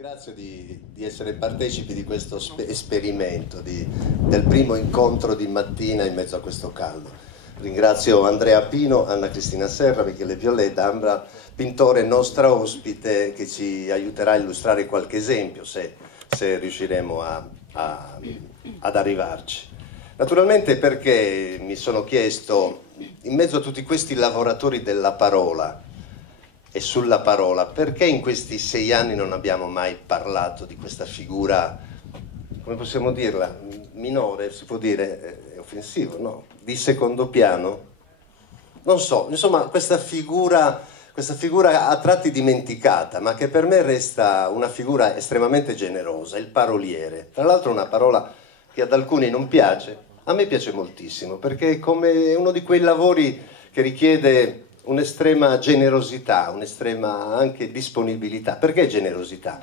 ringrazio di essere partecipi di questo esperimento, del primo incontro di mattina in mezzo a questo caldo. Ringrazio Andrea Pino, Anna Cristina Serra, Michele Violetta, Ambra Pintore, nostra ospite, che ci aiuterà a illustrare qualche esempio, se riusciremo ad arrivarci. Naturalmente perché mi sono chiesto, in mezzo a tutti questi lavoratori della parola, e sulla parola, perché in questi 6 anni non abbiamo mai parlato di questa figura, come possiamo dirla, minore, si può dire, è offensivo, no? Di secondo piano? Non so, insomma, questa figura a tratti dimenticata, ma che per me resta una figura estremamente generosa, il paroliere. Tra l'altro una parola che ad alcuni non piace, a me piace moltissimo, perché è come uno di quei lavori che richiede un'estrema generosità, un'estrema anche disponibilità. Perché generosità?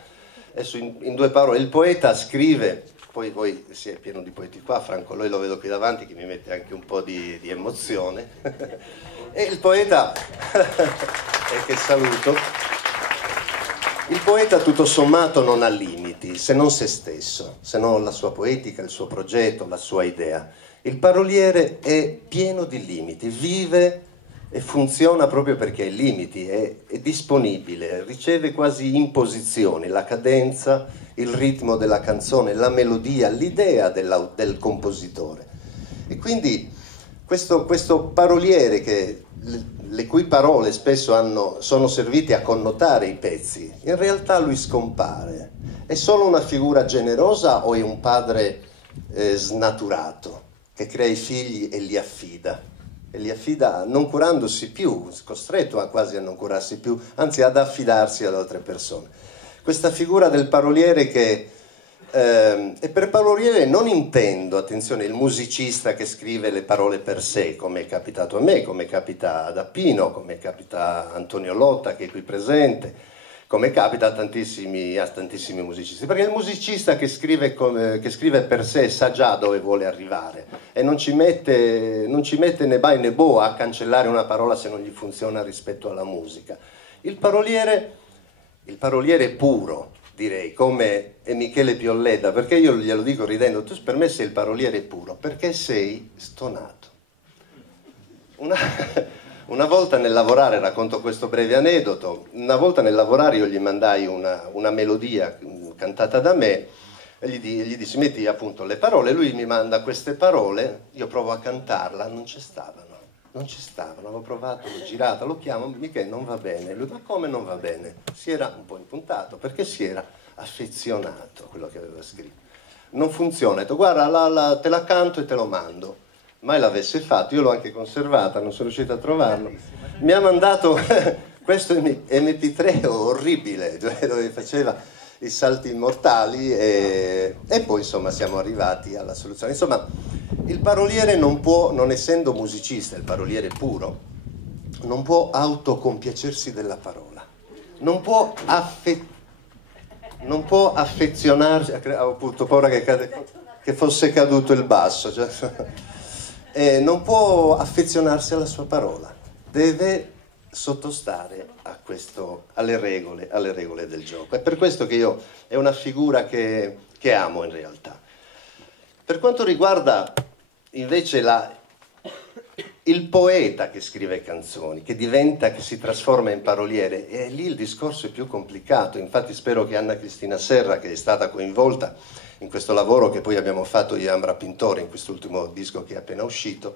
Adesso in 2 parole, il poeta scrive, poi voi si è pieno di poeti qua, Franco Loi lo vedo qui davanti che mi mette anche un po' di emozione, e il poeta, e che saluto, il poeta tutto sommato non ha limiti, se non se stesso, se non la sua poetica, il suo progetto, la sua idea. Il paroliere è pieno di limiti, vive e funziona proprio perché ha limiti, è disponibile, riceve quasi imposizioni, la cadenza, il ritmo della canzone, la melodia, l'idea del compositore. E quindi questo paroliere, le cui parole spesso sono servite a connotare i pezzi, in realtà lui scompare. È solo una figura generosa o è un padre snaturato che crea i figli e li affida? E li affida non curandosi più, costretto quasi a non curarsi più, anzi ad affidarsi ad altre persone. Questa figura del paroliere che, e per paroliere non intendo, attenzione, il musicista che scrive le parole per sé, come è capitato a me, come capita ad Appino, come capita a Antonio Lotta che è qui presente, come capita a tantissimi musicisti, perché il musicista che scrive per sé sa già dove vuole arrivare e non ci mette né bai né boh a cancellare una parola se non gli funziona rispetto alla musica. Il paroliere puro, direi, come è Michele Violetta, perché io glielo dico ridendo, tu per me sei il paroliere puro, perché sei stonato. Una volta nel lavorare, racconto questo breve aneddoto, una volta nel lavorare io gli mandai una melodia cantata da me e gli dissi metti appunto le parole, lui mi manda queste parole, io provo a cantarla, non ci stavano, avevo provato, l'ho girata, lo chiamo, Michele non va bene, lui ma come non va bene? Si era un po' impuntato perché si era affezionato a quello che aveva scritto. Non funziona, ho detto guarda te la canto e te lo mando. Mai l'avesse fatto, io l'ho anche conservata, non sono riuscito a trovarlo. Mi ha mandato questo MP3 orribile, dove faceva i salti immortali e poi insomma siamo arrivati alla soluzione. Insomma, il paroliere non può, non essendo musicista, il paroliere puro, non può autocompiacersi della parola, non può affezionarsi, ho avuto paura che fosse caduto il basso, cioè, non può affezionarsi alla sua parola, deve sottostare alle regole del gioco. È per questo che è una figura che amo in realtà. Per quanto riguarda invece il poeta che scrive canzoni, che si trasforma in paroliere, e lì il discorso è più complicato. Infatti spero che Anna Cristina Serra, che è stata coinvolta in questo lavoro che poi abbiamo fatto io e Ambra Pintore in quest'ultimo disco che è appena uscito,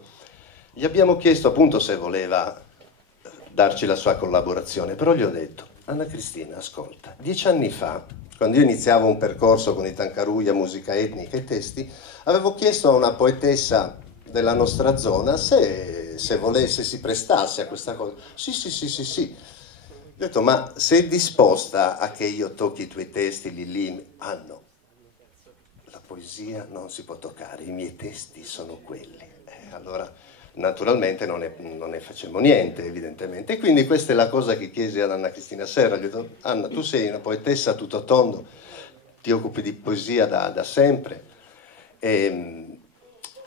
gli abbiamo chiesto appunto se voleva darci la sua collaborazione, però gli ho detto, Anna Cristina, ascolta, 10 anni fa, quando io iniziavo un percorso con i Tancaruia, musica etnica e testi, avevo chiesto a una poetessa della nostra zona se si prestasse a questa cosa. Sì. Ho detto, ma sei disposta a che io tocchi i tuoi testi lì? Ah no. La poesia non si può toccare, i miei testi sono quelli. Allora, naturalmente non ne facemmo niente, evidentemente. E quindi questa è la cosa che chiesi ad Anna Cristina Serra. Gli ho detto, Anna, tu sei una poetessa a tutto tondo, ti occupi di poesia da sempre,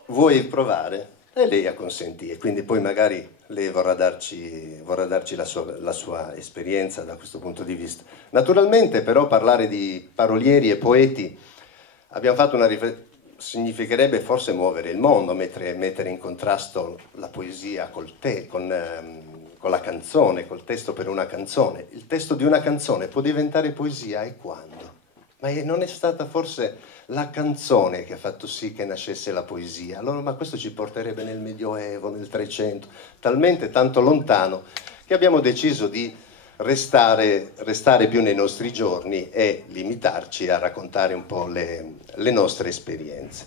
vuoi provare? E lei acconsentì, e quindi poi magari lei vorrà darci la sua esperienza da questo punto di vista. Naturalmente però parlare di parolieri e poeti, abbiamo fatto una riflessione, significherebbe forse muovere il mondo, mettere in contrasto la poesia con la canzone, col testo per una canzone. Il testo di una canzone può diventare poesia e quando? Ma non è stata forse la canzone che ha fatto sì che nascesse la poesia? Allora, ma questo ci porterebbe nel Medioevo, nel Trecento, talmente tanto lontano che abbiamo deciso di restare più nei nostri giorni e limitarci a raccontare un po' le nostre esperienze.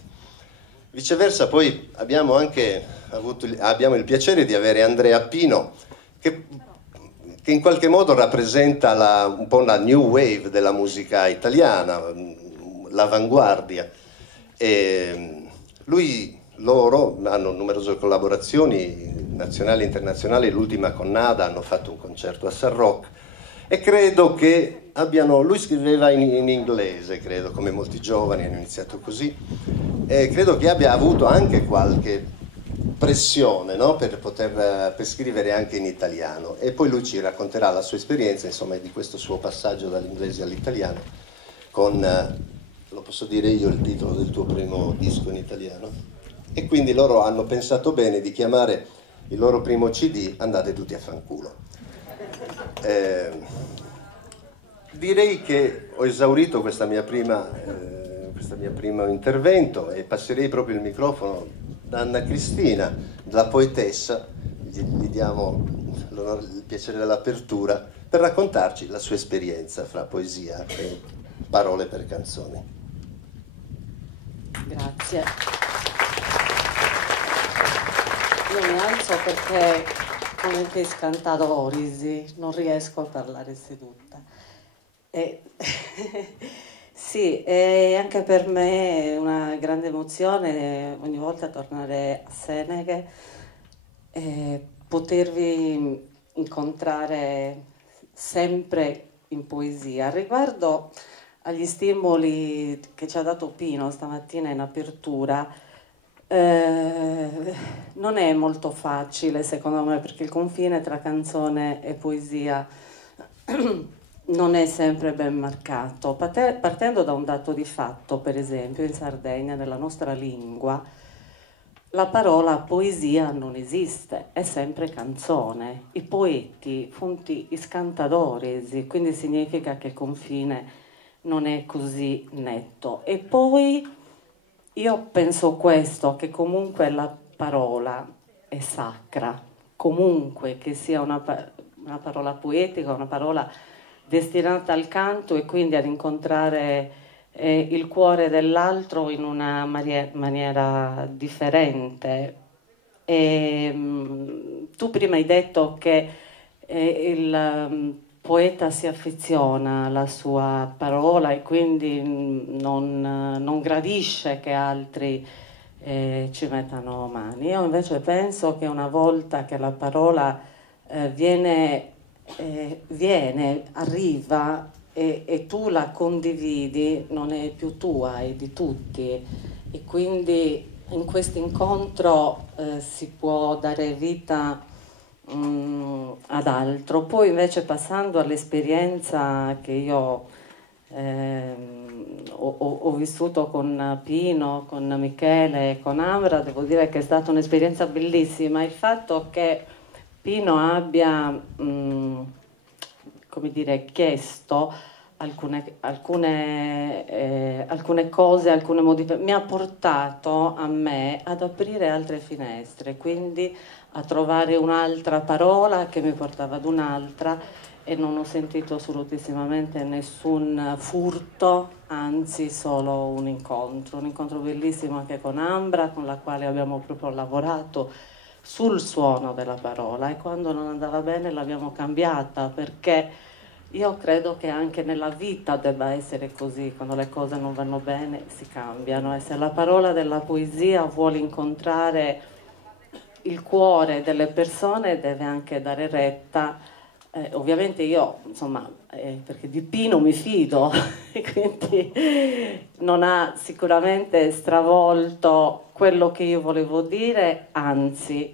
Viceversa poi abbiamo il piacere di avere Andrea Pino che in qualche modo rappresenta un po' la new wave della musica italiana, l'avanguardia. Loro hanno numerose collaborazioni nazionali e internazionali, l'ultima con Nada, hanno fatto un concerto a San Rock e credo che lui scriveva in inglese, credo, come molti giovani hanno iniziato così, e credo che abbia avuto anche qualche pressione, no? per scrivere anche in italiano, e poi lui ci racconterà la sua esperienza, insomma, di questo suo passaggio dall'inglese all'italiano con, lo posso dire io, il titolo del tuo primo disco in italiano? E quindi loro hanno pensato bene di chiamare il loro primo CD Andate tutti a fanculo. Direi che ho esaurito questo mio primo intervento e passerei proprio il microfono da Anna Cristina, la poetessa, gli diamo il piacere dell'apertura per raccontarci la sua esperienza fra poesia e parole per canzoni. Grazie. Io mi alzo perché come te scantatori non riesco a parlare seduta. Sì, e anche per me è una grande emozione ogni volta tornare a Seneghe e potervi incontrare sempre in poesia. Riguardo agli stimoli che ci ha dato Pino stamattina in apertura, non è molto facile secondo me, perché il confine tra canzone e poesia non è sempre ben marcato. Partendo da un dato di fatto, per esempio in Sardegna, nella nostra lingua, la parola poesia non esiste, è sempre canzone. I poeti funti iscantadores, quindi significa che il confine non è così netto. E poi io penso questo, che comunque la parola è sacra, comunque che sia una parola poetica, una parola destinata al canto e quindi ad incontrare il cuore dell'altro in una maniera differente. Tu prima hai detto che il poeta si affeziona alla sua parola e quindi non gradisce che altri ci mettano mani. Io invece penso che una volta che la parola arriva e tu la condividi, non è più tua, è di tutti, e quindi in questo incontro si può dare vita ad altro. Poi invece, passando all'esperienza che io ho vissuto con Pino, con Michele e con Amra, devo dire che è stata un'esperienza bellissima. Il fatto che Pino abbia come dire, chiesto alcune cose, alcune modifiche, mi ha portato a me ad aprire altre finestre, quindi a trovare un'altra parola che mi portava ad un'altra, e non ho sentito assolutissimamente nessun furto, anzi solo un incontro bellissimo anche con Ambra, con la quale abbiamo proprio lavorato sul suono della parola, e quando non andava bene l'abbiamo cambiata, perché io credo che anche nella vita debba essere così: quando le cose non vanno bene si cambiano, e se la parola della poesia vuole incontrare il cuore delle persone deve anche dare retta. Ovviamente io, insomma, perché di Pino mi fido, e quindi non ha sicuramente stravolto quello che io volevo dire, anzi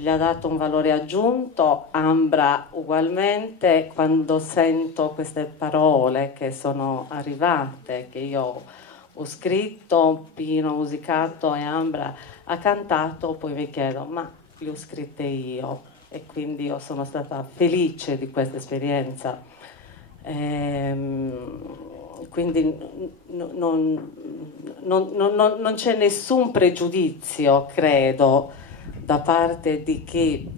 gli ha dato un valore aggiunto, Ambra ugualmente. Quando sento queste parole che sono arrivate, che io ho scritto, Pino ha musicato e Ambra ha cantato, poi mi chiedo, ma le ho scritte io, e quindi io sono stata felice di questa esperienza. Quindi non c'è nessun pregiudizio, credo, da parte di chi,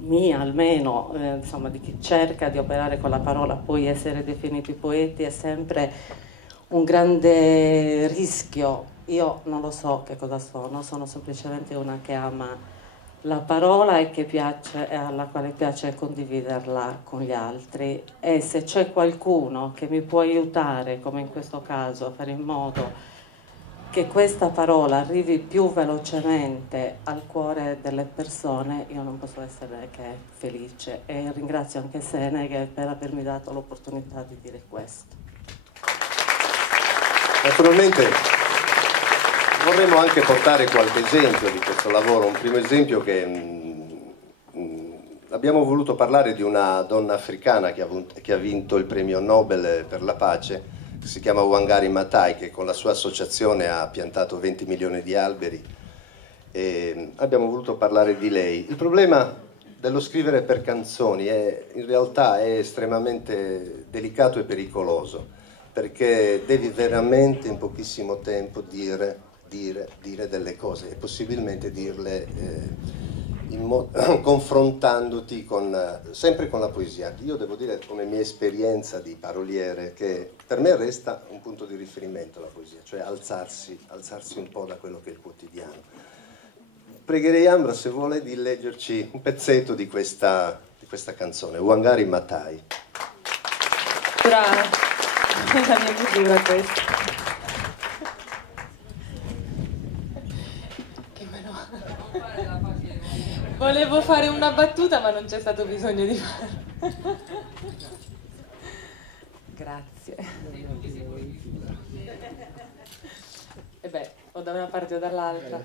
mia almeno, insomma, di chi cerca di operare con la parola. Poi essere definiti poeti è sempre un grande rischio. Io non lo so che cosa sono semplicemente una che ama la parola e che piace, e alla quale piace condividerla con gli altri, e se c'è qualcuno che mi può aiutare, come in questo caso, a fare in modo che questa parola arrivi più velocemente al cuore delle persone, io non posso essere che felice, e ringrazio anche Seneghe per avermi dato l'opportunità di dire questo. Naturalmente vorremmo anche portare qualche esempio di questo lavoro. Un primo esempio che abbiamo voluto parlare di una donna africana che ha vinto il premio Nobel per la pace, che si chiama Wangari Maathai, che con la sua associazione ha piantato 20 milioni di alberi, e abbiamo voluto parlare di lei. Il problema dello scrivere per canzoni in realtà è estremamente delicato e pericoloso, perché devi veramente in pochissimo tempo dire delle cose, e possibilmente dirle confrontandoti sempre con la poesia. Io devo dire, come mia esperienza di paroliere, che per me resta un punto di riferimento la poesia, cioè alzarsi un po' da quello che è il quotidiano. Pregherei Ambra, se vuole, di leggerci un pezzetto di questa canzone, Wangari Maathai. Brava. La mia misura questa. Che meno. Volevo fare una battuta, ma non c'è stato bisogno di farla. Grazie. E beh, o da una parte o dall'altra.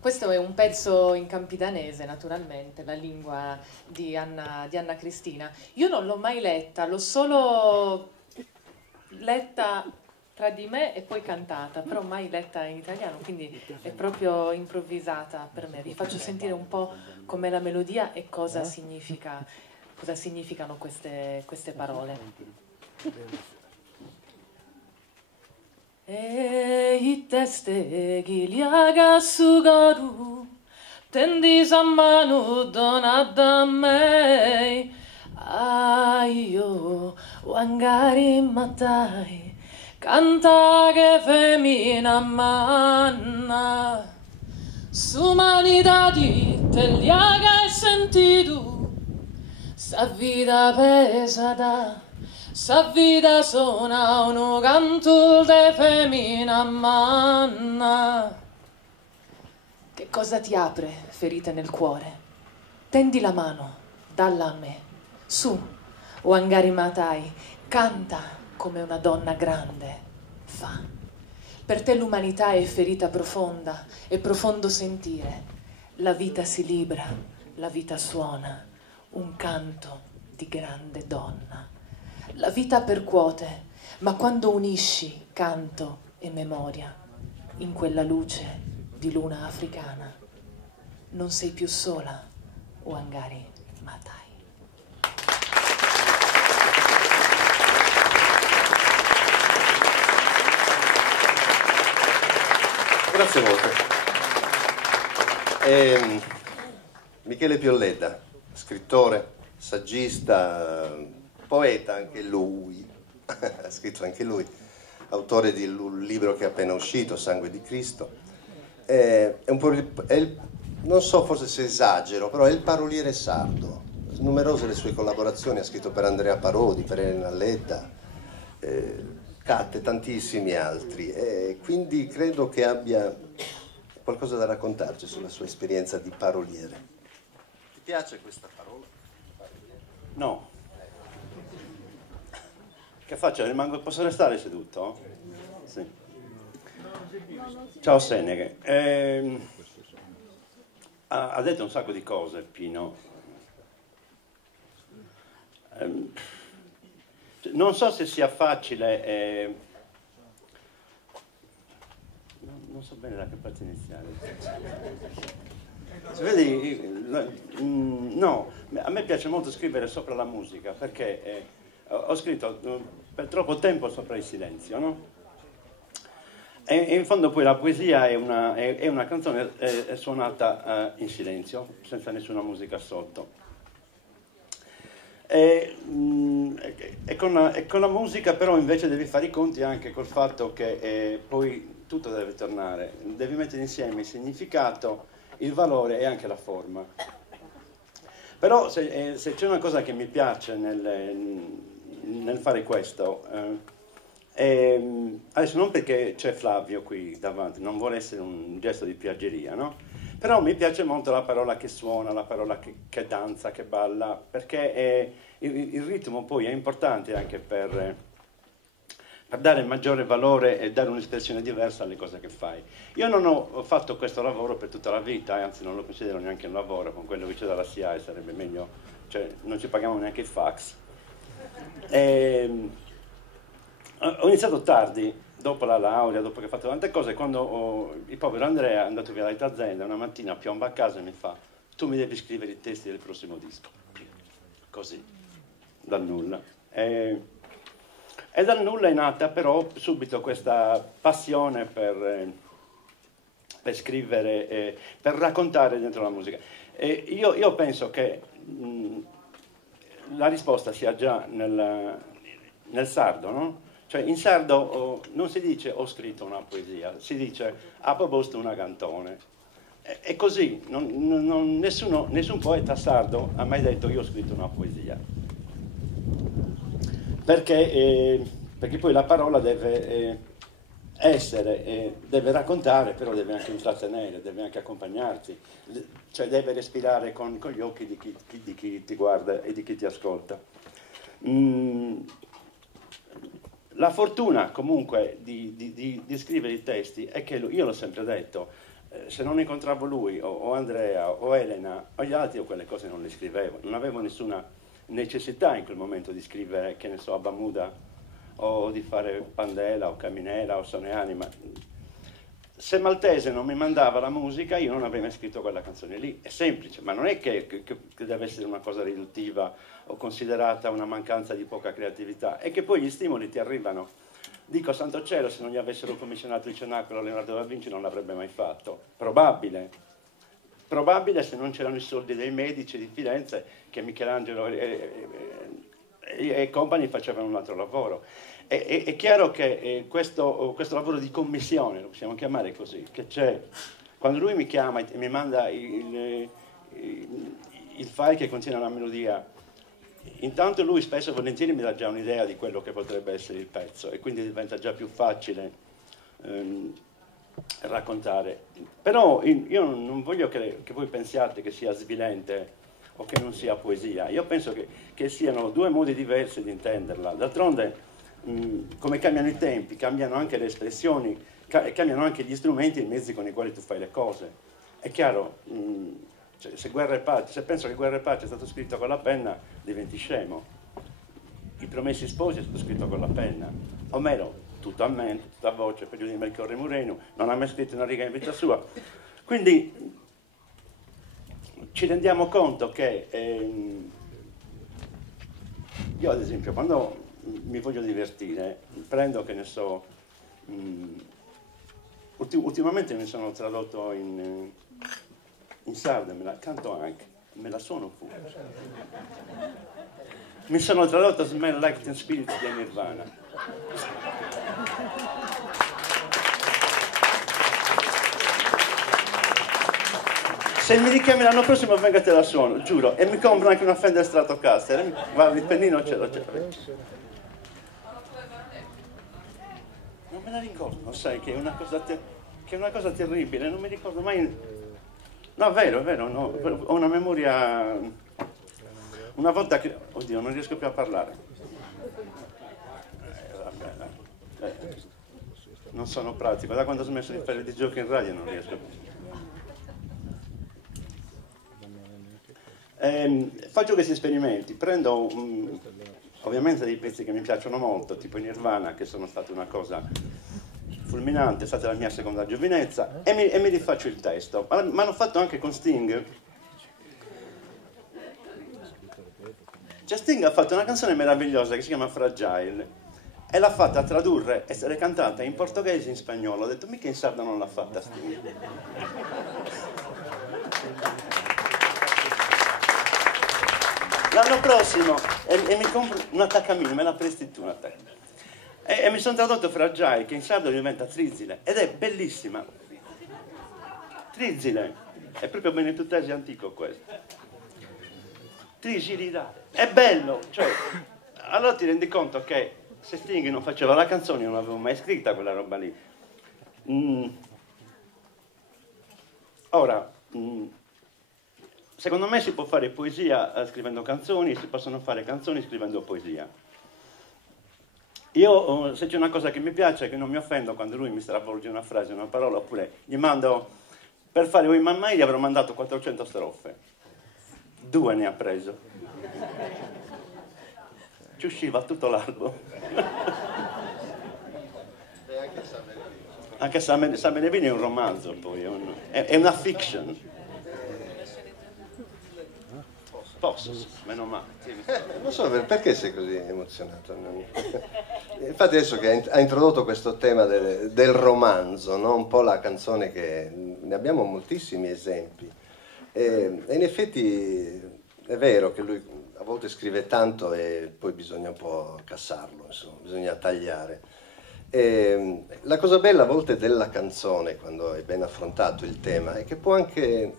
Questo è un pezzo in campidanese, naturalmente, la lingua di Anna Cristina. Io non l'ho mai letta, l'ho solo letta tra di me e poi cantata, però mai letta in italiano, quindi è proprio improvvisata per me. Vi faccio sentire un po' com'è la melodia e cosa significano queste parole. Iteste giliaga sugaru, tendi mano donada me, aio Wangari Maathai, canta che femina manna, sumanidadi te liaga e sentido, sa vida pesada. Sa vida sona uno canto de femina manna. Che cosa ti apre, ferite nel cuore? Tendi la mano, dalla a me. Su, Wangari Maathai, canta come una donna grande fa. Per te l'umanità è ferita profonda, è profondo sentire. La vita si libra, la vita suona, un canto di grande donna. La vita percuote, ma quando unisci canto e memoria in quella luce di luna africana, non sei più sola, Wangari Maathai. Grazie molte. Michele Piolledda, scrittore, saggista, poeta anche lui, ha scritto anche lui, autore di un libro che è appena uscito, Sangue di Cristo. Non so forse se esagero, però è il paroliere sardo. Numerose le sue collaborazioni, ha scritto per Andrea Parodi, per Elena Ledda, Catte, tantissimi altri. Quindi credo che abbia qualcosa da raccontarci sulla sua esperienza di paroliere. Ti piace questa parola? No. Che faccio? Posso restare seduto? Sì. Ciao Seneghe. ha detto un sacco di cose, Pino. Non so se sia facile, non so bene da che parte iniziare. Vedi, no, a me piace molto scrivere sopra la musica, perché ho scritto per troppo tempo sopra il silenzio, no? E in fondo poi la poesia è una canzone suonata in silenzio, senza nessuna musica sotto. E con la musica però invece devi fare i conti anche col fatto che poi tutto deve tornare, devi mettere insieme il significato, il valore e anche la forma. Però se c'è una cosa che mi piace nel fare questo, adesso non perché c'è Flavio qui davanti, non vuole essere un gesto di piaggeria, no? Però mi piace molto la parola che suona, la parola che danza, che balla, perché il ritmo poi è importante anche per dare maggiore valore e dare un'espressione diversa alle cose che fai. Io non ho fatto questo lavoro per tutta la vita, anzi non lo considero neanche un lavoro, con quello che c'è dalla SIAE sarebbe meglio, cioè non ci paghiamo neanche il fax. Ho iniziato tardi, dopo la laurea, dopo che ho fatto tante cose, quando il povero Andrea è andato via dall'azienda, una mattina piomba a casa e mi fa: tu mi devi scrivere i testi del prossimo disco. Così, dal nulla. E dal nulla è nata però subito questa passione per scrivere, per raccontare dentro la musica. Io penso che la risposta sia già nel sardo, no? Cioè in sardo non si dice ho scritto una poesia, si dice ha proposto una canzone. È così, nessun poeta sardo ha mai detto io ho scritto una poesia. Perché poi la parola deve deve raccontare, però deve anche intrattenere, deve anche accompagnarti, cioè deve respirare con gli occhi di chi ti guarda e di chi ti ascolta. La fortuna comunque di scrivere i testi è che io l'ho sempre detto, se non incontravo lui o Andrea o Elena o gli altri, io quelle cose non le scrivevo, non avevo nessuna necessità in quel momento di scrivere, che ne so, Abba Muda o di fare Pandela o Caminera o Soneani, ma se Maltese non mi mandava la musica io non avrei mai scritto quella canzone lì. È semplice, ma non è che deve essere una cosa riduttiva o considerata una mancanza di poca creatività, è che poi gli stimoli ti arrivano. Dico santo cielo, se non gli avessero commissionato il Cenacolo Leonardo da Vinci non l'avrebbe mai fatto. Probabile se non c'erano i soldi dei Medici di Firenze, che Michelangelo e compagni facevano un altro lavoro. È chiaro che questo lavoro di commissione, lo possiamo chiamare così, che c'è, quando lui mi chiama e mi manda il file che contiene una melodia, intanto lui spesso e volentieri mi dà già un'idea di quello che potrebbe essere il pezzo e quindi diventa già più facile raccontare. Però io non voglio che voi pensiate che sia svilente o che non sia poesia. Io penso che siano due modi diversi di intenderla. D'altronde, come cambiano i tempi, cambiano anche le espressioni, cambiano anche gli strumenti e i mezzi con i quali tu fai le cose. È chiaro, cioè, se penso che Guerra e Pace è stato scritto con la penna, diventi scemo. I Promessi Sposi è stato scritto con la penna. Omero, tutto a mente, tutta a voce, peggio di Melchiorre Murenu, non ha mai scritto una riga in vita sua. Quindi ci rendiamo conto che io ad esempio quando mi voglio divertire prendo, che ne so, ultimamente mi sono tradotto in sardo, me la canto anche, me la suono pure. Mi sono tradotto Smell Like Teen Spirit di Nirvana. Se mi richiami l'anno prossimo vengo e te la suono, giuro, e mi compro anche una Fender Stratocaster. Guarda, il pennino ce l'ho. Non me la ricordo, sai che è una cosa terribile, non mi ricordo mai. No, è vero, no, ho una memoria. Una volta che. Oddio, non riesco più a parlare. Non sono pratico, da quando ho smesso di fare il giochi in radio non riesco più. Faccio questi esperimenti, prendo ovviamente dei pezzi che mi piacciono molto, tipo i Nirvana, che sono stati una cosa fulminante, è stata la mia seconda giovinezza, e mi rifaccio il testo. Ma l'ho fatto anche con Sting. Cioè Sting ha fatto una canzone meravigliosa che si chiama Fragile e l'ha fatta tradurre e se l'è cantata in portoghese e in spagnolo. Ho detto, mica in sardo non l'ha fatta Sting. L'anno prossimo e mi compro un attaccamino, me la presti tu un attaccamino. E mi sono tradotto Fragile, che in sardo diventa Trizile, ed è bellissima. Trizile, è proprio benetutese antico questo. Trizilità, è bello, cioè, allora ti rendi conto che se Sting non faceva la canzone io non avevo mai scritta quella roba lì. Ora, secondo me si può fare poesia scrivendo canzoni, si possono fare canzoni scrivendo poesia. Io, se c'è una cosa che mi piace è che non mi offendo quando lui mi stravolge una frase, una parola, oppure gli mando, per fare Oi Mamma gli avrò mandato 400 strofe. 2 ne ha preso. Ci usciva tutto l'album. Anche Sam Benevini è un romanzo, poi è una fiction. Posso, meno male. Non so perché sei così emozionato. Infatti adesso che ha introdotto questo tema del romanzo, no? Un po' la canzone che ne abbiamo moltissimi esempi. E in effetti è vero che lui a volte scrive tanto e poi bisogna un po' cassarlo, insomma, bisogna tagliare. E la cosa bella a volte della canzone, quando è ben affrontato il tema, è che può anche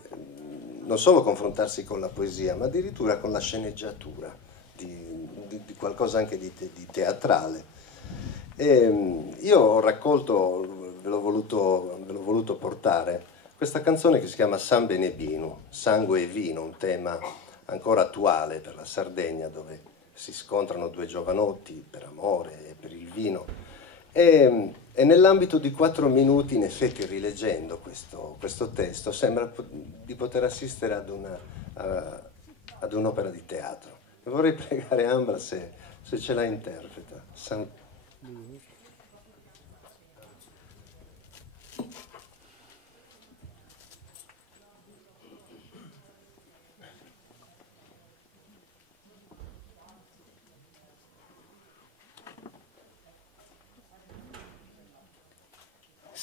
non solo confrontarsi con la poesia, ma addirittura con la sceneggiatura, di qualcosa anche di teatrale. E io ho raccolto, ve l'ho voluto portare, questa canzone che si chiama San Benebino, sangue e vino, un tema ancora attuale per la Sardegna, dove si scontrano 2 giovanotti per amore e per il vino. E nell'ambito di 4 minuti, in effetti, rileggendo questo testo, sembra di poter assistere ad un'opera di teatro. E vorrei pregare Ambra se ce la interpreta.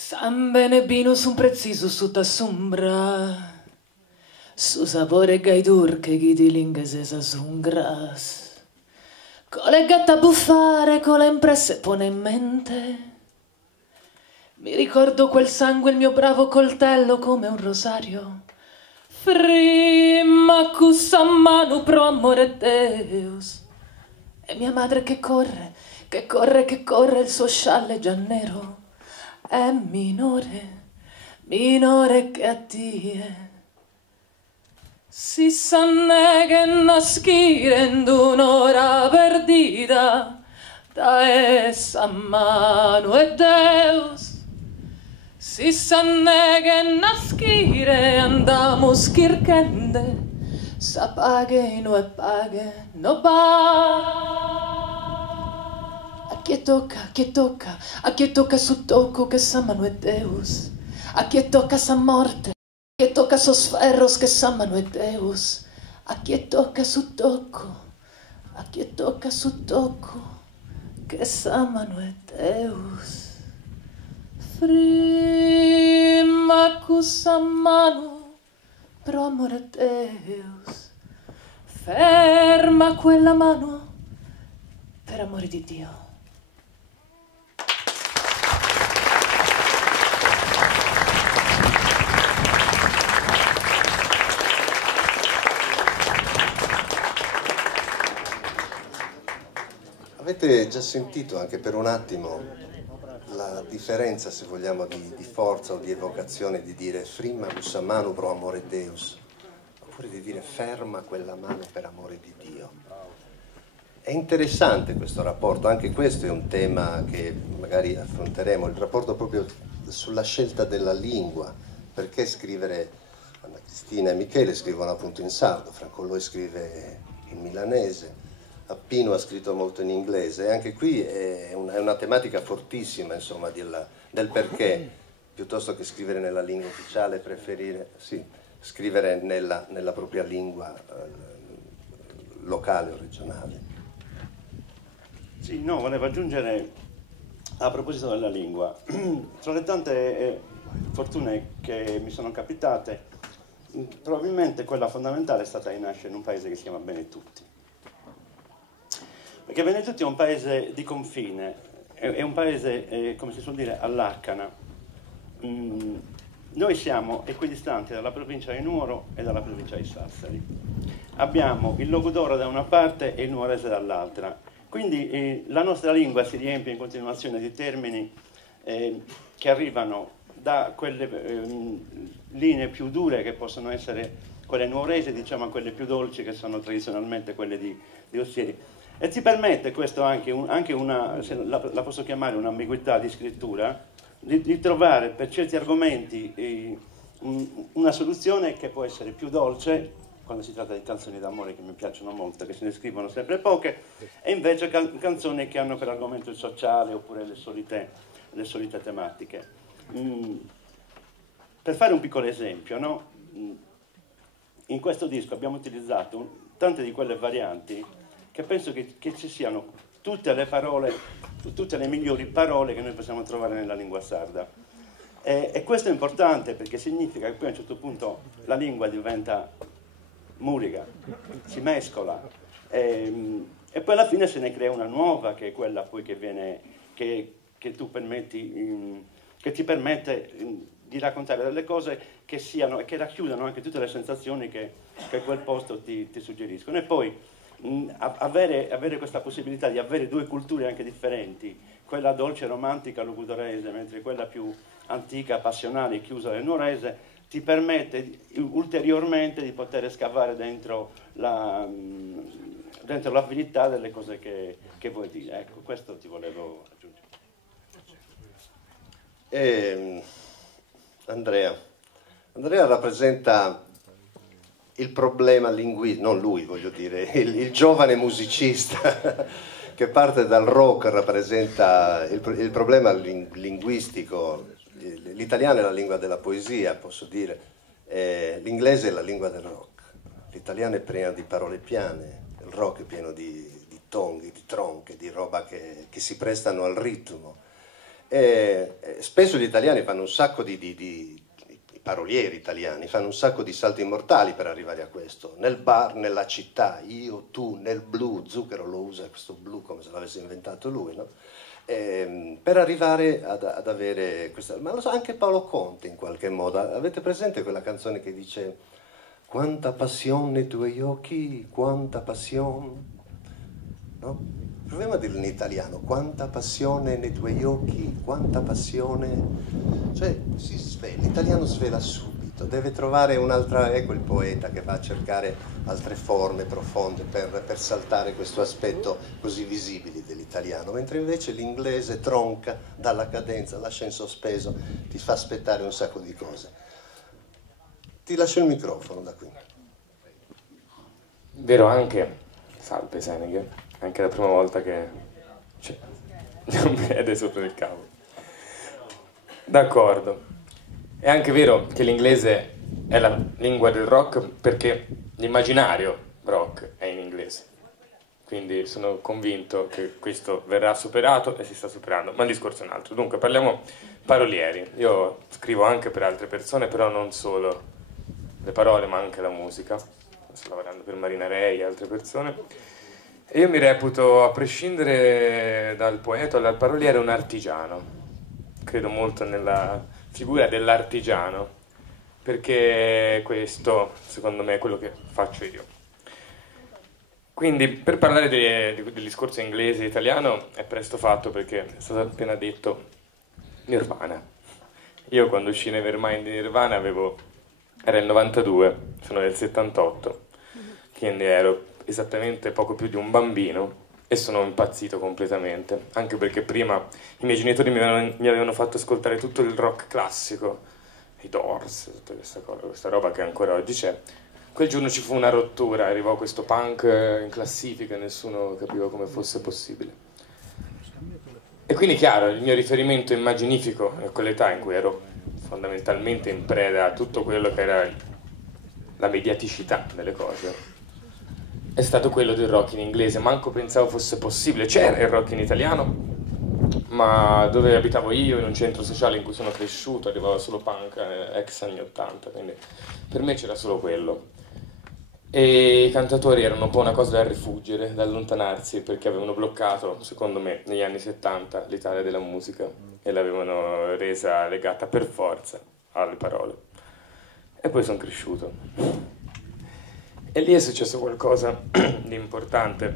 San Benebino sun preciso su ta sombra, su sapore gaidur che chi di l'inghese sun gras. Con le gatte a buffare, con le impresse pone in mente. Mi ricordo quel sangue, il mio bravo coltello come un rosario. Prima cussa mano pro amore Deus. E mia madre che corre, che corre, che corre, il suo scialle già nero. È minore, minore che a tie. Si sanne che naschirendo un'ora perdita da essa mano e Deus. Si sanne che naschire andamo schirchende, sa paghe no e paghe no pa. A chi tocca, a chi tocca su tocco che sa mano e Deus. A chi tocca sa morte, a chi tocca sos ferros che sa mano e Deus. A chi tocca su tocco, a chi tocca su tocco che sa mano e Deus. Prima cussa mano pro amore Deus. Ferma quella mano per amore di Dio. Avete già sentito anche per un attimo la differenza, se vogliamo, di forza o di evocazione di dire frima cussa mano pro amore Deus, oppure di dire ferma quella mano per amore di Dio. È interessante questo rapporto, anche questo è un tema che magari affronteremo, il rapporto proprio sulla scelta della lingua, perché scrivere Anna Cristina e Michele scrivono appunto in sardo, Franco Loi scrive in milanese, Appino ha scritto molto in inglese, e anche qui è una tematica fortissima, insomma, del perché, piuttosto che scrivere nella lingua ufficiale, preferire scrivere nella propria lingua locale o regionale. Sì, no, volevo aggiungere a proposito della lingua, tra le tante fortune che mi sono capitate, probabilmente quella fondamentale è stata di nascere in un paese che si chiama Benetutti. Perché Benetutti è un paese di confine, è un paese, come si suol dire, all'Arcana. Noi siamo equidistanti dalla provincia di Nuoro e dalla provincia di Sassari. Abbiamo il Logudoro da una parte e il Nuorese dall'altra. Quindi la nostra lingua si riempie in continuazione di termini che arrivano da quelle linee più dure che possono essere quelle nuoresi, diciamo, a quelle più dolci che sono tradizionalmente quelle di Ostieri. E ti permette questo anche una, se la posso chiamare un'ambiguità di scrittura, di trovare per certi argomenti una soluzione che può essere più dolce, quando si tratta di canzoni d'amore che mi piacciono molto, che se ne scrivono sempre poche, e invece canzoni che hanno per argomento il sociale oppure le solite tematiche. Per fare un piccolo esempio, no? In questo disco abbiamo utilizzato tante di quelle varianti che penso che ci siano tutte le parole, tutte le migliori parole che noi possiamo trovare nella lingua sarda. E questo è importante perché significa che poi a un certo punto la lingua diventa muriga, si mescola e poi alla fine se ne crea una nuova, che è quella poi che viene, che tu permetti, che ti permette di raccontare delle cose che siano e che racchiudano anche tutte le sensazioni che quel posto ti suggeriscono. E poi avere questa possibilità di avere due culture anche differenti, quella dolce e romantica logudorese, mentre quella più antica, passionale e chiusa del nuorese, ti permette ulteriormente di poter scavare dentro l'abilità delle cose che vuoi dire. Ecco, questo ti volevo aggiungere. Andrea rappresenta il problema linguistico, non lui voglio dire, il giovane musicista che parte dal rock, rappresenta il problema linguistico. L'italiano è la lingua della poesia, posso dire, l'inglese è la lingua del rock, l'italiano è pieno di parole piane, il rock è pieno di tonghi, di tronche, di roba che si prestano al ritmo. Spesso gli italiani fanno un sacco i parolieri italiani fanno un sacco di salti mortali per arrivare a questo, nel bar, nella città, io, tu, nel blu, Zucchero lo usa questo blu come se l'avesse inventato lui, no? Per arrivare ad avere questa, ma lo sa anche Paolo Conte in qualche modo. Avete presente quella canzone che dice quanta passione nei tuoi occhi, quanta passione, no? Proviamo a dirlo in italiano, quanta passione nei tuoi occhi, quanta passione, cioè si svela, l'italiano svela subito, deve trovare un'altra, ecco il poeta che va a cercare altre forme profonde per saltare questo aspetto così visibile dell'italiano, mentre invece l'inglese tronca dalla cadenza, lascia in sospeso, ti fa aspettare un sacco di cose. Ti lascio il microfono da qui. Vero anche, salve Senegher, anche la prima volta che c'è un piede sopra il cavo. D'accordo. È anche vero che l'inglese è la lingua del rock perché l'immaginario rock è in inglese. Quindi sono convinto che questo verrà superato e si sta superando, ma il discorso è un altro. Dunque, parliamo parolieri. Io scrivo anche per altre persone, però non solo le parole, ma anche la musica. Sto lavorando per Marina Rei e altre persone. E io mi reputo, a prescindere dal poeta o dal paroliere, un artigiano. Credo molto nella figura dell'artigiano, perché questo, secondo me, è quello che faccio io. Quindi, per parlare del discorso inglese e italiano, è presto fatto, perché è stato appena detto Nirvana. Io quando uscì Nevermind di Nirvana era il 92, sono del 78, quindi ero esattamente poco più di un bambino e sono impazzito completamente, anche perché prima i miei genitori mi avevano fatto ascoltare tutto il rock classico, i Doors, tutta questa roba che ancora oggi c'è. Quel giorno ci fu una rottura, arrivò questo punk in classifica e nessuno capiva come fosse possibile. E quindi chiaro, il mio riferimento immaginifico a quell'età in cui ero fondamentalmente in preda a tutto quello che era la mediaticità delle cose, è stato quello del rock in inglese. Manco pensavo fosse possibile. C'era il rock in italiano, ma dove abitavo io, in un centro sociale in cui sono cresciuto, arrivava solo punk ex anni 80, quindi per me c'era solo quello. E i cantatori erano un po' una cosa da rifuggire, da allontanarsi, perché avevano bloccato, secondo me, negli anni 70 l'Italia della musica e l'avevano resa legata per forza alle parole. E poi sono cresciuto. E lì è successo qualcosa di importante,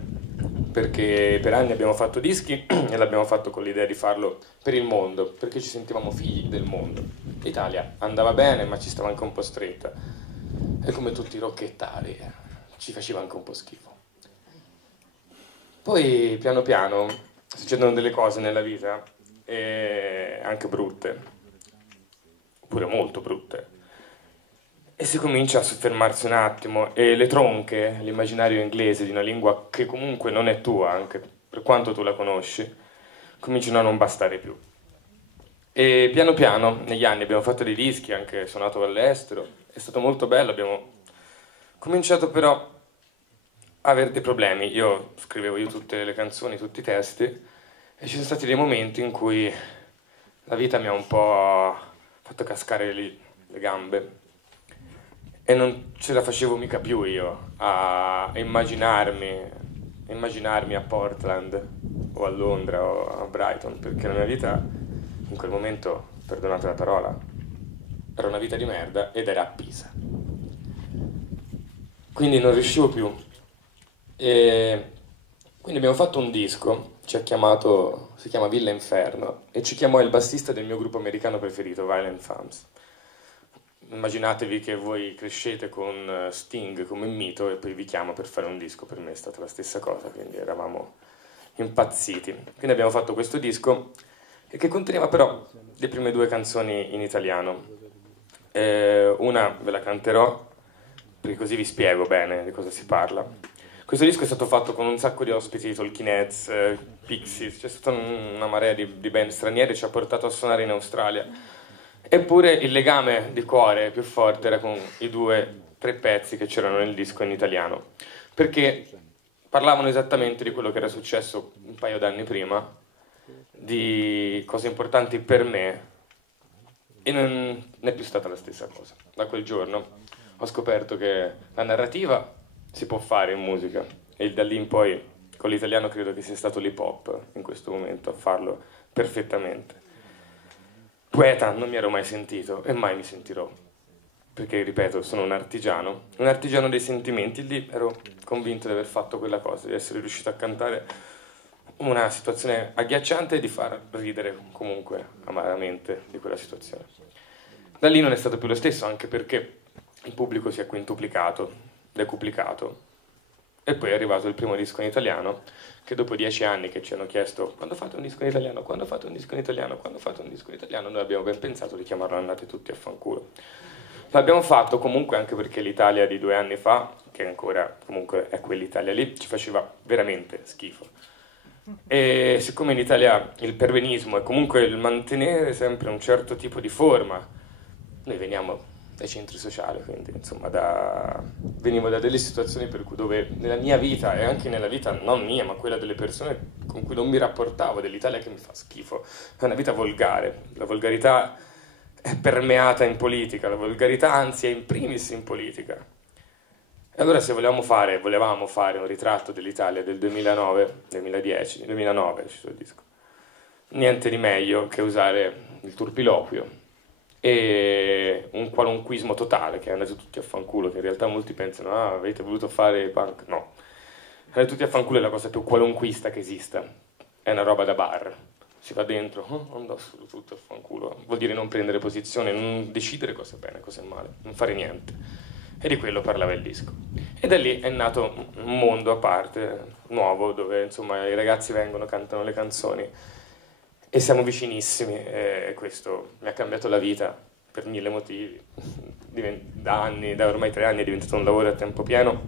perché per anni abbiamo fatto dischi e l'abbiamo fatto con l'idea di farlo per il mondo, perché ci sentivamo figli del mondo. L'Italia andava bene, ma ci stava anche un po' stretta. E come tutti i rocchettari, ci faceva anche un po' schifo. Poi, piano piano, succedono delle cose nella vita, anche brutte, oppure molto brutte. E si comincia a soffermarsi un attimo, e le tronche, l'immaginario inglese di una lingua che comunque non è tua, anche per quanto tu la conosci, cominciano a non bastare più. E piano piano, negli anni, abbiamo fatto dei dischi, anche suonato all'estero, è stato molto bello, abbiamo cominciato però a avere dei problemi. Io scrivevo tutte le canzoni, tutti i testi, e ci sono stati dei momenti in cui la vita mi ha un po' fatto cascare le gambe e non ce la facevo mica più io a immaginarmi a Portland o a Londra o a Brighton, perché la mia vita in quel momento, perdonate la parola, era una vita di merda ed era a Pisa. Quindi non riuscivo più. E quindi abbiamo fatto un disco, si chiama Villa Inferno, e ci chiamò il bassista del mio gruppo americano preferito, Violent Femmes. Immaginatevi che voi crescete con Sting come mito e poi vi chiamo per fare un disco. Per me è stata la stessa cosa, quindi eravamo impazziti. Quindi abbiamo fatto questo disco, e che conteneva però le prime 2 canzoni in italiano. Una ve la canterò, perché così vi spiego bene di cosa si parla. Questo disco è stato fatto con un sacco di ospiti, Talking Heads, Pixies, c'è stata una marea di band straniere, ci ha portato a suonare in Australia. Eppure il legame di cuore più forte era con i 2-3 pezzi che c'erano nel disco in italiano, perché parlavano esattamente di quello che era successo un paio d'anni prima, di cose importanti per me, e non è più stata la stessa cosa. Da quel giorno ho scoperto che la narrativa si può fare in musica, e da lì in poi con l'italiano credo che sia stato l'hip hop in questo momento a farlo perfettamente. Poeta non mi ero mai sentito e mai mi sentirò, perché ripeto, sono un artigiano dei sentimenti. Lì ero convinto di aver fatto quella cosa, di essere riuscito a cantare una situazione agghiacciante e di far ridere comunque amaramente di quella situazione. Da lì non è stato più lo stesso, anche perché il pubblico si è quintuplicato, decuplicato, e poi è arrivato il primo disco in italiano, che dopo 10 anni che ci hanno chiesto quando fate un disco in italiano, quando fate un disco in italiano, quando fate un disco in italiano, noi abbiamo ben pensato di chiamarlo Andate tutti a fanculo. L'abbiamo fatto comunque anche perché l'Italia di 2 anni fa, che ancora comunque è quell'Italia lì, ci faceva veramente schifo. E siccome in Italia il perbenismo è comunque il mantenere sempre un certo tipo di forma, noi veniamo dai centri sociali, quindi insomma venivo da delle situazioni per cui dove nella mia vita e anche nella vita non mia ma quella delle persone con cui non mi rapportavo, dell'Italia che mi fa schifo, è una vita volgare. La volgarità è permeata in politica, la volgarità anzi è in primis in politica. E allora se volevamo fare un ritratto dell'Italia del 2009 è uscito il disco, niente di meglio che usare il turpiloquio e un qualunquismo totale, che è Andate tutti a fanculo, che in realtà molti pensano avete voluto fare punk. No, Andate tutti a fanculo è la cosa più qualunquista che esista, è una roba da bar, si va dentro, andate tutto a fanculo, vuol dire non prendere posizione, non decidere cosa è bene, cosa è male, non fare niente, e di quello parlava il disco. E da lì è nato un mondo a parte, nuovo, dove insomma i ragazzi vengono, cantano le canzoni e siamo vicinissimi, e questo mi ha cambiato la vita per 1000 motivi, da anni, da ormai 3 anni è diventato un lavoro a tempo pieno,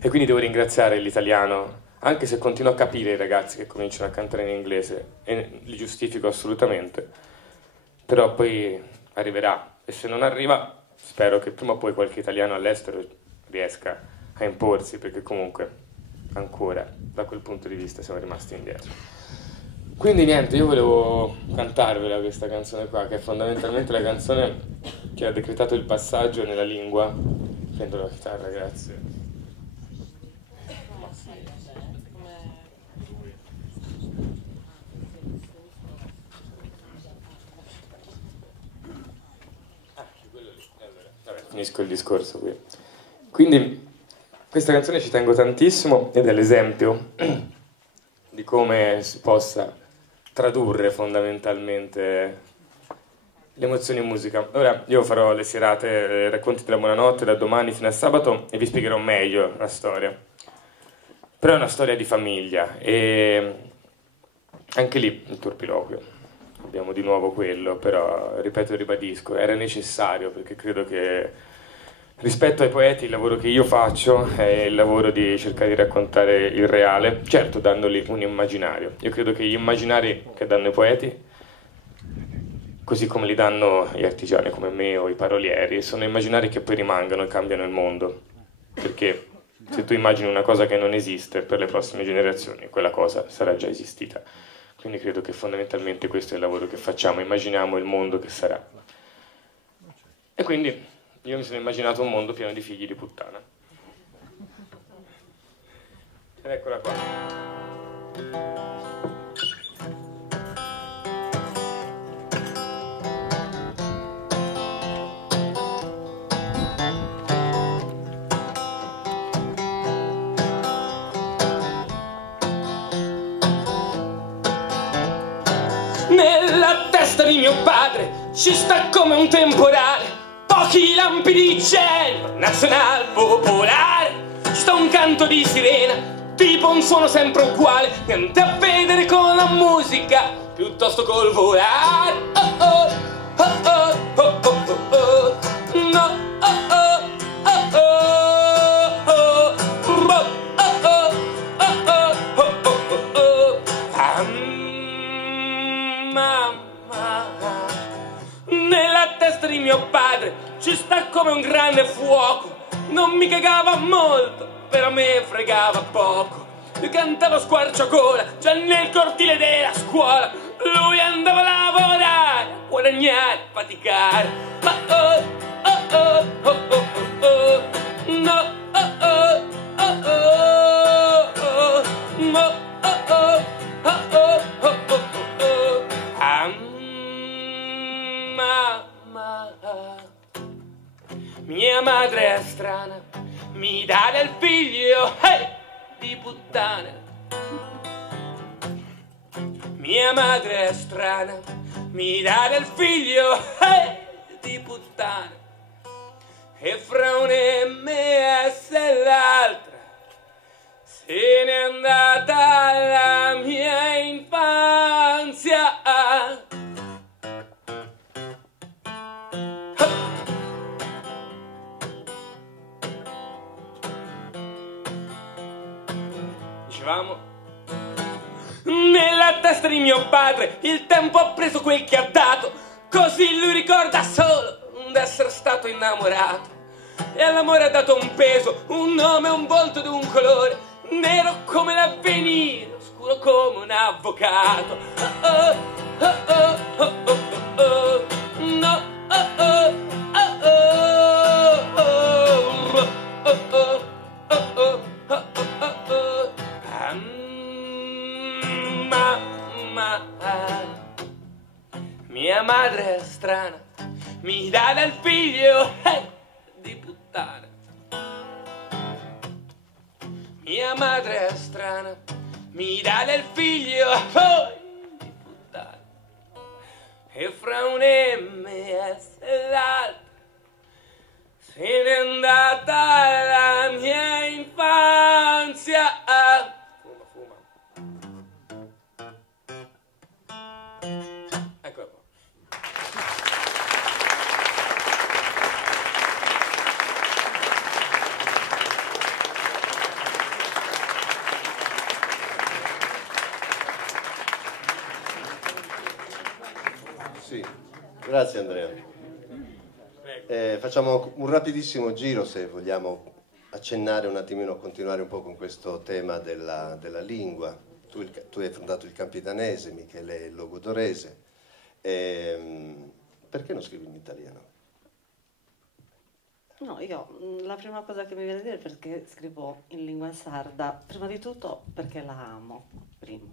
e quindi devo ringraziare l'italiano, anche se continuo a capire i ragazzi che cominciano a cantare in inglese, e li giustifico assolutamente, però poi arriverà, e se non arriva spero che prima o poi qualche italiano all'estero riesca a imporsi, perché comunque ancora da quel punto di vista siamo rimasti indietro. Quindi niente, io volevo cantarvela questa canzone qua, che è fondamentalmente la canzone che ha decretato il passaggio nella lingua. Prendo la chitarra, grazie. Finisco il discorso qui. Quindi questa canzone ci tengo tantissimo ed è l'esempio di come si possa tradurre fondamentalmente le emozioni in musica. Ora io farò le serate racconti della buonanotte da domani fino a sabato e vi spiegherò meglio la storia. Però è una storia di famiglia e anche lì il turpiloquio. Abbiamo di nuovo quello, però ripeto e ribadisco, era necessario, perché credo che rispetto ai poeti il lavoro che io faccio è il lavoro di cercare di raccontare il reale, certo dandogli un immaginario. Io credo che gli immaginari che danno i poeti, così come li danno gli artigiani come me o i parolieri, sono immaginari che poi rimangono e cambiano il mondo, perché se tu immagini una cosa che non esiste per le prossime generazioni, quella cosa sarà già esistita. Quindi credo che fondamentalmente questo è il lavoro che facciamo, immaginiamo il mondo che sarà. E quindi io mi sono immaginato un mondo pieno di figli di puttana. Ed eccola qua. Nella testa di mio padre ci sta come un temporale, pochi lampi di cielo, nazional popolare. Ci sta un canto di sirena, tipo un suono sempre uguale, niente a vedere con la musica, piuttosto col volare. Oh oh, oh oh, oh oh, oh oh. No, oh oh, oh oh, oh oh, oh oh, oh oh, oh oh. Mamma, nella testa di mio padre ci sta come un grande fuoco, non mi cagava molto, però me fregava poco. Io cantavo squarciagola già nel cortile della scuola, lui andava a lavorare, a guadagnare, a faticare. Ma oh, oh, oh, oh, oh, oh, oh, no, oh, oh, oh, oh, oh, no, oh, oh, oh, oh, oh, oh, oh. Mamma, mia madre è strana, mi dà del figlio, hey, di puttana. Mia madre è strana, mi dà del figlio, hey, di puttana. E fra un MS e l'altra se n'è andata la mia infanzia. Dicevamo, nella testa di mio padre il tempo ha preso quel che ha dato, così lui ricorda solo d'essere stato innamorato. E all'amore ha dato un peso, un nome, un volto ed un colore, nero come l'avvenire, scuro come un avvocato. Oh oh, oh oh, oh oh, oh oh, no, oh oh, oh oh, oh oh, oh oh, oh oh. Mamma, mia madre è strana, mi dà del figlio, hey, di puttana. Mia madre è strana, mi dà del figlio, oh, di puttana. E fra un MS e l'altro se n'è andata la mia infanzia. Fuma. Eccola qua. Sì, grazie Andrea. Facciamo un rapidissimo giro se vogliamo accennare un attimino, continuare un po' con questo tema della lingua. Tu hai affrontato il campidanese, Michele il logudorese. Perché non scrivi in italiano? No, io la prima cosa che mi viene a dire è perché scrivo in lingua sarda, prima di tutto perché la amo, primo.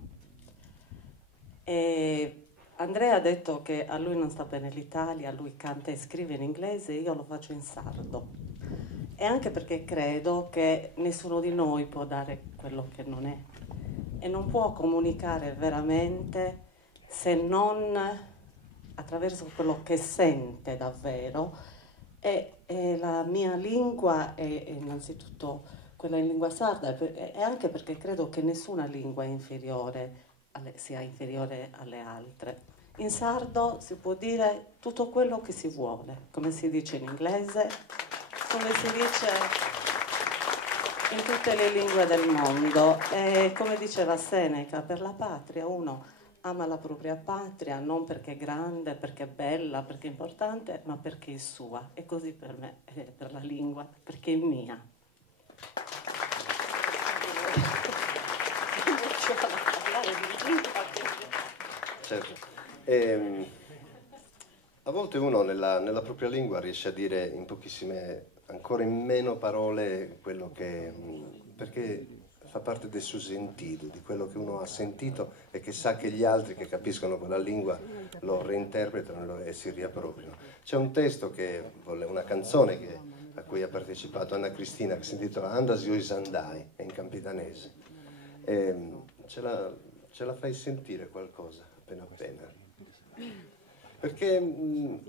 E Andrea ha detto che a lui non sta bene l'Italia, lui canta e scrive in inglese, io lo faccio in sardo. E anche perché credo che nessuno di noi può dare quello che non è e non può comunicare veramente se non attraverso quello che sente davvero. E la mia lingua è innanzitutto quella in lingua sarda e anche perché credo che nessuna lingua è sia inferiore alle altre. In sardo si può dire tutto quello che si vuole, come si dice in inglese, come si dice in tutte le lingue del mondo. E come diceva Seneca, per la patria uno ama la propria patria non perché è grande, perché è bella, perché è importante, ma perché è sua. E così per me, per la lingua, perché è mia. Certo. A volte uno nella propria lingua riesce a dire in pochissime, ancora in meno parole quello che... perché fa parte del suo sentido, di quello che uno ha sentito e che sa che gli altri che capiscono quella lingua lo reinterpretano e si riappropriano. C'è un testo una canzone a cui ha partecipato Anna Cristina, che si intitola Andas io Isandai, è in campidanese. Ce la fai sentire qualcosa, appena appena? Perché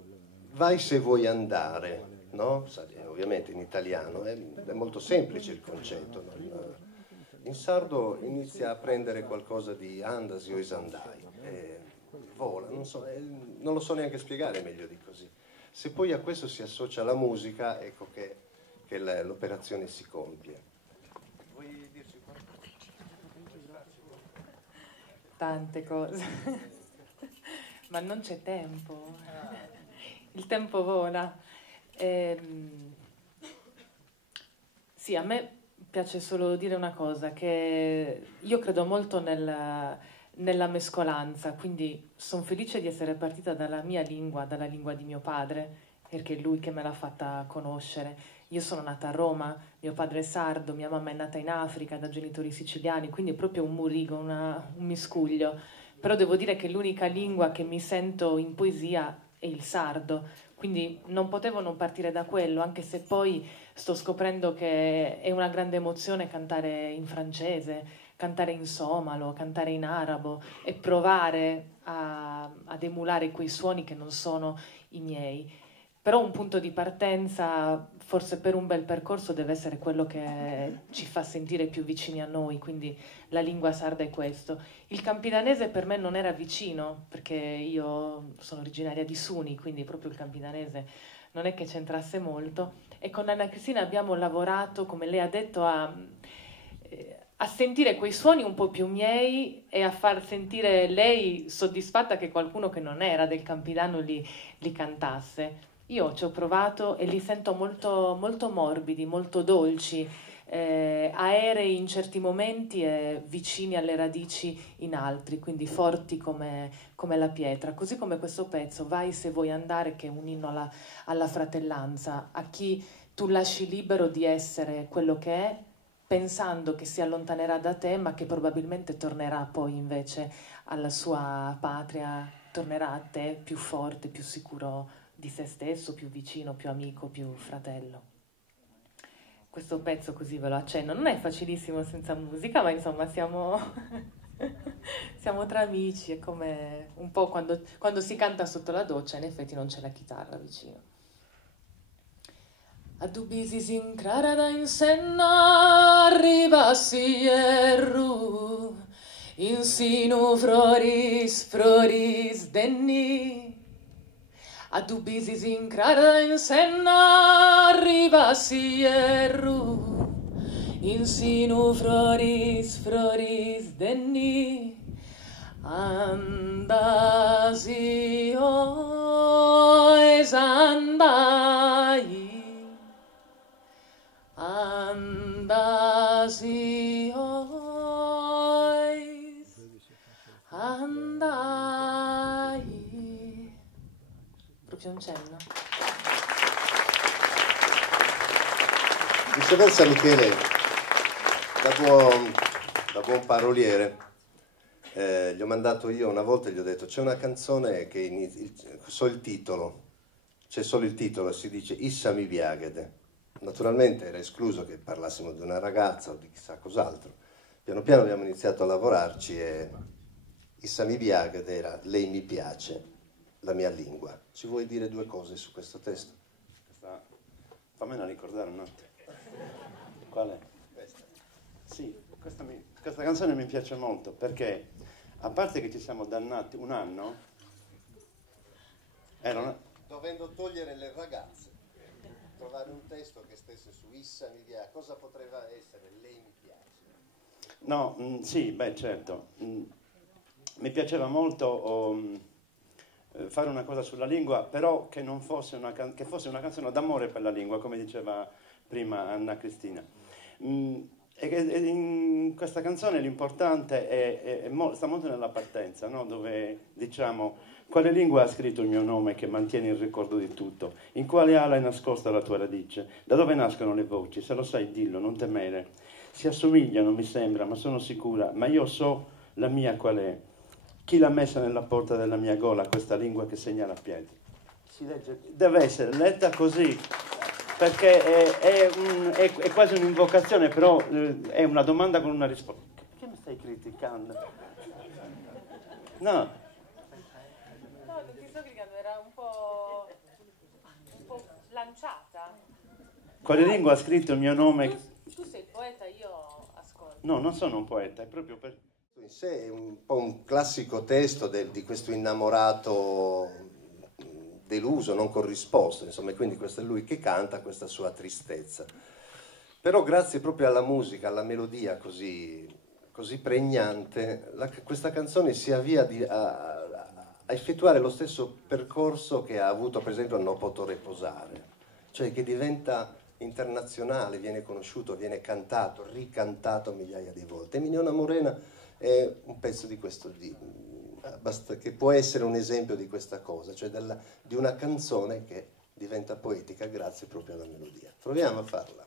vai se vuoi andare, no? Ovviamente in italiano è molto semplice il concetto, no? In sardo inizia a prendere qualcosa di andas io isandai, vola, non lo so neanche spiegare meglio di così. Se poi a questo si associa la musica, ecco che l'operazione si compie. Vuoi dirci qualcosa? Tante cose, ma non c'è tempo, il tempo vola. Sì, a me piace solo dire una cosa, che io credo molto nella mescolanza, quindi sono felice di essere partita dalla mia lingua, dalla lingua di mio padre, perché è lui che me l'ha fatta conoscere. Io sono nata a Roma, mio padre è sardo, mia mamma è nata in Africa da genitori siciliani, quindi è proprio un murigo, un miscuglio. Però devo dire che l'unica lingua che mi sento in poesia è il sardo, quindi non potevo non partire da quello, anche se poi sto scoprendo che è una grande emozione cantare in francese, cantare in somalo, cantare in arabo e provare ad emulare quei suoni che non sono i miei. Però un punto di partenza, forse per un bel percorso, deve essere quello che ci fa sentire più vicini a noi, quindi la lingua sarda è questo. Il campidanese per me non era vicino, perché io sono originaria di Suni, quindi proprio il campidanese non è che c'entrasse molto. E con Anna Cristina abbiamo lavorato, come lei ha detto, a sentire quei suoni un po' più miei e a far sentire lei soddisfatta che qualcuno che non era del campidano li cantasse. Io ci ho provato e li sento molto, molto morbidi, molto dolci, aerei in certi momenti e vicini alle radici in altri, quindi forti come la pietra. Così come questo pezzo, Vai se vuoi andare, che è un inno alla fratellanza, a chi tu lasci libero di essere quello che è, pensando che si allontanerà da te, ma che probabilmente tornerà poi invece alla sua patria, tornerà a te più forte, più sicuro di se stesso, più vicino, più amico, più fratello. Questo pezzo, così ve lo accenno, non è facilissimo senza musica, ma insomma siamo tra amici, è come un po' quando si canta sotto la doccia, in effetti non c'è la chitarra vicino. A dubisi sin crara da insenna arrivassi erru, insinu froris denni. A dubisi sin crara da insenna arrivassi erru, insinu froris denni. Andasi io più un cenno. Viceversa, Michele, da buon paroliere, gli ho mandato io una volta e gli ho detto c'è una canzone che so il titolo, c'è solo il titolo, si dice Issa mi viagede. Naturalmente era escluso che parlassimo di una ragazza o di chissà cos'altro. Piano piano abbiamo iniziato a lavorarci e Issa mi viagede era lei mi piace, la mia lingua. Ci vuoi dire due cose su questo testo? Fammela ricordare un attimo. Qual è? Questa. Sì, questa canzone mi piace molto perché, a parte che ci siamo dannati un anno, dovendo togliere le ragazze, trovare un testo che stesse su Issa mi piace, cosa potrebbe essere lei mi piace? No, sì, beh certo, mi piaceva molto fare una cosa sulla lingua, però che non fosse che fosse una canzone d'amore per la lingua, come diceva prima Anna Cristina. E in questa canzone l'importante sta molto nella partenza, no? Dove diciamo: quale lingua ha scritto il mio nome che mantiene il ricordo di tutto? In quale ala è nascosta la tua radice? Da dove nascono le voci? Se lo sai dillo, non temere. Si assomigliano, mi sembra, ma sono sicura. Ma io so la mia qual è. Chi l'ha messa nella porta della mia gola, questa lingua che segnala a piedi? Si legge, deve essere letta così, perché è quasi un'invocazione, però è una domanda con una risposta. Perché mi stai criticando? No. No, non ti sto criticando, era un po' lanciata. Quale lingua ha scritto il mio nome? Tu sei poeta, io ascolto. No, non sono un poeta, è proprio per... In sé è un po' un classico testo di questo innamorato deluso, non corrisposto, insomma, e quindi questo è lui che canta questa sua tristezza. Però grazie proprio alla musica, alla melodia così pregnante, questa canzone si avvia a effettuare lo stesso percorso che ha avuto per esempio No poto riposare, cioè che diventa internazionale, viene conosciuto, viene cantato, ricantato migliaia di volte. Emiliona Morena è un pezzo di questo che può essere un esempio di questa cosa, cioè di una canzone che diventa poetica grazie proprio alla melodia. Proviamo a farla.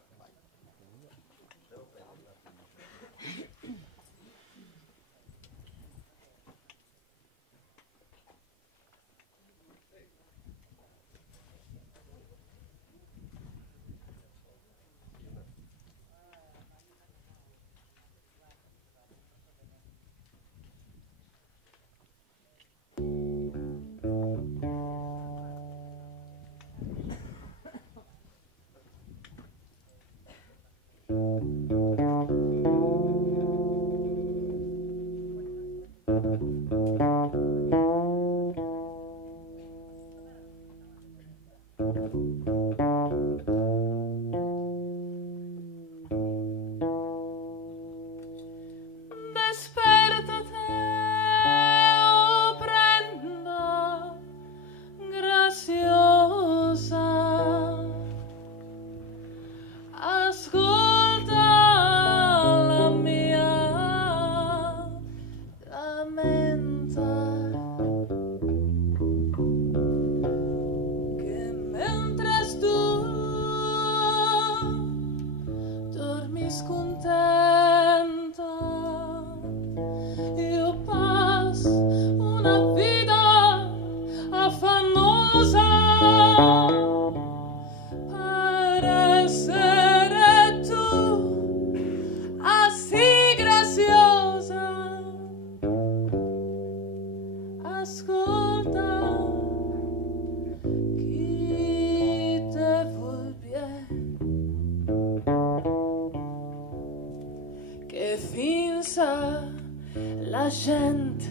La gente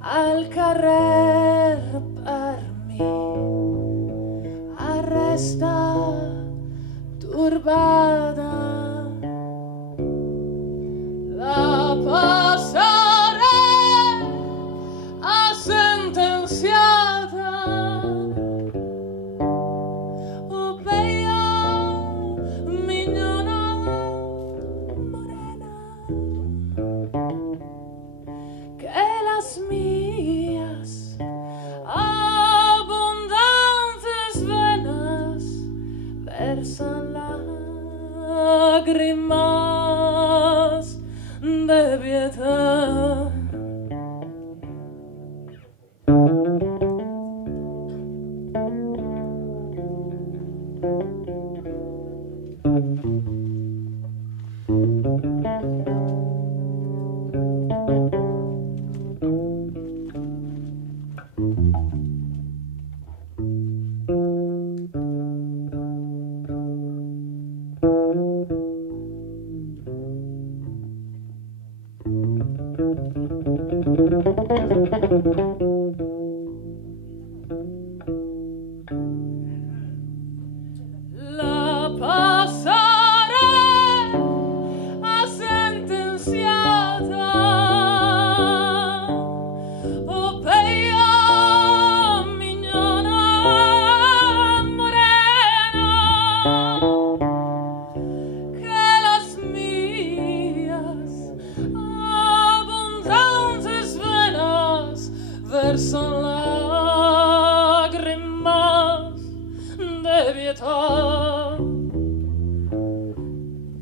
al carrer per mi arresta turbada, la passare a sentenziata. Oh bella mignona morena, que las mías La passare a sentenziata o peia mignona morena que las mías abundantes venas versan lágrimas de pietà,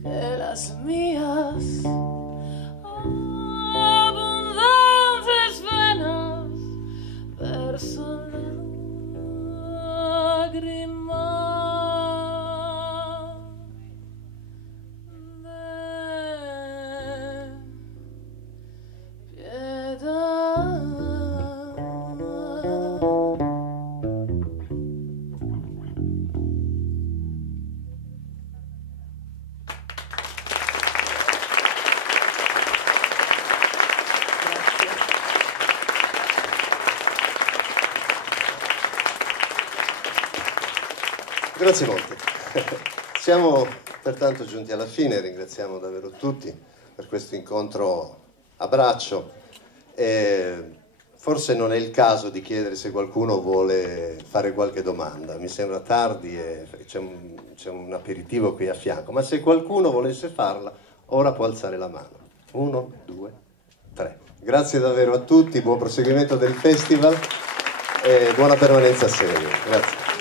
que las mías abundantes venas versan lágrimas de pietà. Grazie molte. Siamo pertanto giunti alla fine, ringraziamo davvero tutti per questo incontro a braccio. Forse non è il caso di chiedere se qualcuno vuole fare qualche domanda, mi sembra tardi e c'è un aperitivo qui a fianco, ma se qualcuno volesse farla, ora può alzare la mano. 1, 2, 3. Grazie davvero a tutti, buon proseguimento del festival e buona permanenza a Serio. Grazie.